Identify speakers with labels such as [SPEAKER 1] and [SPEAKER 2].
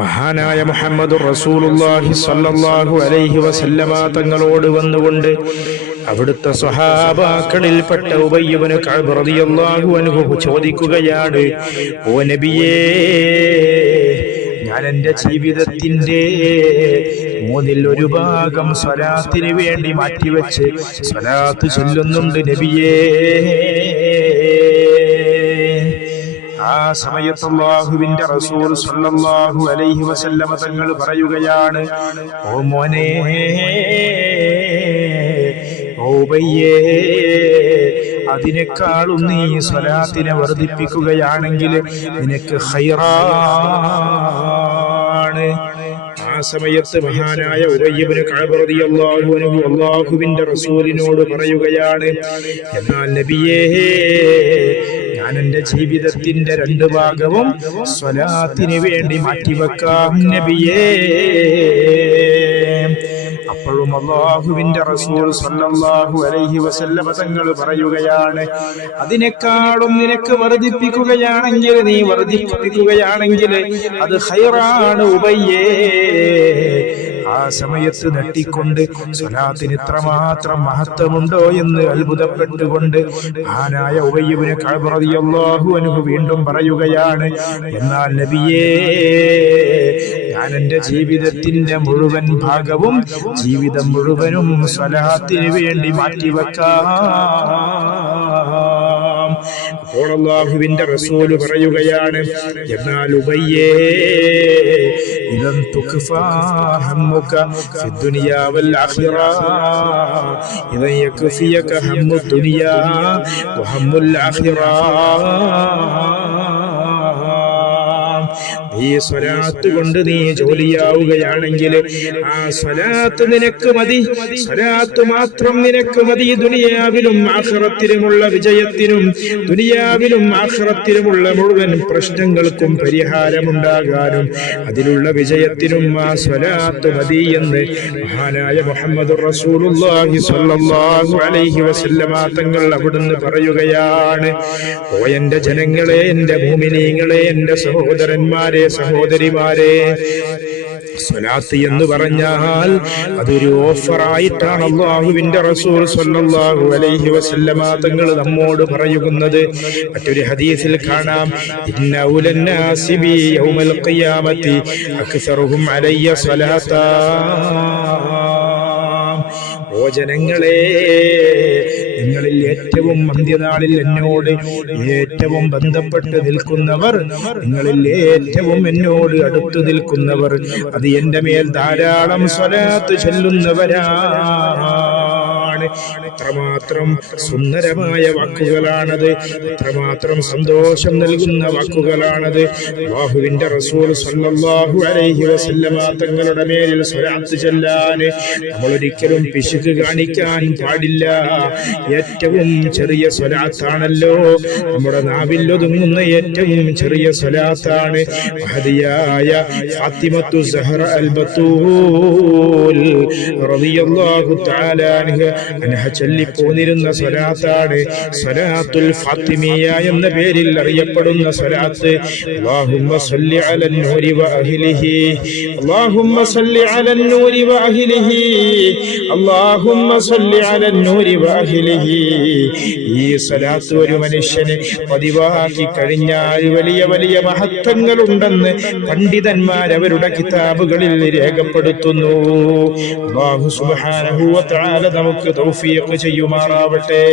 [SPEAKER 1] മഹാനായ മുഹമ്മദ് റസൂലുള്ളാഹി സ്വല്ലല്ലാഹു അലൈഹി വസല്ലമ തങ്ങളോട് വന്നുകൊണ്ട് അവിടുത്തെ സ്വഹാബാക്കളിൽപ്പെട്ട ഉബയ്യവന് കഅബ് റളിയല്ലാഹു അൻഹു ചോദിക്കുകയാണ് ഓ നബിയേ ഞാൻ എന്റെ ജീവിതത്തിന്റെ മൂന്നിൽ ഒരു ഭാഗം സ്വലാത്തിന് വേണ്ടി മാറ്റിവെച്ച് സ്വലാത്ത് ചൊല്ലുന്നുണ്ട് നബിയേ. ആ സമയത്ത് അള്ളാഹുവിന്റെ റസൂൽ സല്ലല്ലാഹു അലൈഹി വസല്ലമ തങ്ങൾ പറയുകയാണ് ഓ മോനെ ഓ ബയ്യേ അതിനേക്കാളും നീ സ്വലാത്തിനെ വർദ്ധിപ്പിക്കുകയാണെങ്കിൽ നിനക്ക് ഹൈറാണ് ആ സമയത്ത് മഹാനായ ഉബയ്യബിന് അനുഭു അള്ളാഹുവിന്റെ റസൂലിനോട് പറയുകയാണ് എന്നാൽ നബിയേ ഞാൻ ജീവിതത്തിന്റെ രണ്ടു ഭാഗവും സ്വലാത്തിന് വേണ്ടി മാറ്റിവെക്കാം നബിയേ. അപ്പോഴും അള്ളാഹുവിന്റെ റസൂൽ സല്ലല്ലാഹു അലൈഹി വസല്ലമ തങ്ങൾ പറയുകയാണ് അതിനേക്കാളും നിനക്ക് വർദ്ധിപ്പിക്കുകയാണെങ്കിൽ നീ വർദ്ധിപ്പിക്കുകയാണെങ്കിൽ അത് ഹൈറാണ് ഉബയ്യേ. ആ സമയത്ത് നെട്ടിക്കൊണ്ട് സ്വലാത്തിന് ഇത്രമാത്രം മഹത്വമുണ്ടോ എന്ന് അത്ഭുതപ്പെട്ടുകൊണ്ട് ആനായ ഉവയ്യുവിനെ കഴപ്രതിയല്ലാഹു അനുഭവ വീണ്ടും പറയുകയാണ് എന്നാൽ നബിയേ ഞാൻ എന്റെ ജീവിതത്തിന്റെ മുഴുവൻ ഭാഗവും ജീവിതം മുഴുവനും സ്വലാത്തിന് വേണ്ടി മാറ്റിവെക്കാം. അപ്പോൾ അള്ളാഹുവിന്റെ റസൂൽ പറയുകയാണ് എന്നാൽ ഉബയ്യേ ഇതം തുക്ഫാ ഈ സ്വലാത്ത് കൊണ്ട് നീ ജോലിയാവുകയാണെങ്കിൽ ആ സ്വലാത്ത് നിനക്ക് മതി. സ്വലാത്ത് മാത്രം നിനക്ക് മതി. ദുനിയാവിലും ആഹ്റത്തിലുമുള്ള വിജയത്തിനും ദുനിയാവിലും ആഹ്റത്തിലുമുള്ള മുഴുവൻ പ്രശ്നങ്ങൾക്കും പരിഹാരമുണ്ടാകാനും അതിലുള്ള വിജയത്തിനും ആ സ്വലാത്ത് മതി എന്ന് മഹാനായ മുഹമ്മദ് റസൂലുള്ളാഹി സ്വല്ലല്ലാഹു അലൈഹി വസല്ലമ തങ്ങൾ അവിടുന്ന് പറയുകയാണ്. ഓ ജനങ്ങളെ എന്റെ ഭൂമിനീങ്ങളെ എന്റെ സഹോദരന്മാരെ സഹോദരിമാരെ സ്വലാത്ത് എന്ന് പറഞ്ഞാൽ അതൊരു ഓഫറായിട്ടാണ് അള്ളാഹുവിന്റെ റസൂൽ സല്ലല്ലാഹു അലൈഹി വസല്ലമ തങ്ങൾ നമ്മോട് പറയുന്നത്. മറ്റൊരു ഹദീസിൽ കാണാം യൗമൽ ഖിയാമത്തി അക്സറുഹും അലയ്യ ഓ ജനങ്ങളെ നിങ്ങളിൽ ഏറ്റവും അന്ത്യനാളിൽ എന്നോട് ഏറ്റവും ബന്ധപ്പെട്ട് നിൽക്കുന്നവർ നിങ്ങളിൽ ഏറ്റവും എന്നോട് അടുത്തു നിൽക്കുന്നവർ അത് എന്റെ മേൽ ധാരാളം സ്വലാത്ത് ചൊല്ലുന്നവരാണ് എത്രമാത്രം സുന്ദരമായ വാക്കുകളാണത്. അത്രമാത്രം സന്തോഷം നൽകുന്ന വാക്കുകളാണത്. ബാഹുവിന്റെ റസൂൽ സല്ലല്ലാഹു അലൈഹി വസല്ലമ തങ്ങളുടെ മേലിൽ സ്വരാത്ത് ചൊല്ലാൻ നമ്മൾ ഒരിക്കലും പിശുക്ക് കാണിക്കാൻ പാടില്ല. ഏറ്റവും ചെറിയ സ്വലാത്താണല്ലോ നമ്മുടെ നാവിൽ ഒതുങ്ങുന്ന ഏറ്റവും ചെറിയ സ്വലാത്താണ് മഹതിയായ ഫാത്തിമത്തു സഹറ അൽ ബത്തൂൽ റളിയല്ലാഹു തആല അൻഹ അൻഹ ചൊല്ലിപ്പോന്നിരുന്ന സ്വലാത്താണ് സ്വലാത്തുൽ ഫാത്തിമിയ എന്ന പേരിൽ അറിയപ്പെടുന്ന സ്വലാത്ത് അല്ലാഹുമ്മ സല്ലി അലൻ നൂരി വ അഹ്ലിഹി. അല്ലാഹുമ്മ സല്ലി അലൻ നൂരി വ അഹ്ലിഹി. അല്ലാഹുമ്മ സല്ലി അലൻ നൂരി വ അഹ്ലിഹി. ഈ സ്വലാത്ത് ഒരു മനുഷ്യനെ പതിവാക്കി കഴിഞ്ഞാൽ വലിയ വലിയ മഹത്വങ്ങളുണ്ടെന്ന് പണ്ഡിതന്മാർ അവരുടെ കിതാബുകളിൽ രേഖപ്പെടുത്തുന്നു. അല്ലാഹു സുബ്ഹാനഹു വ തആല നമുക്ക് തൗഫീഖ് ചെയ്യുമാറാവട്ടെ.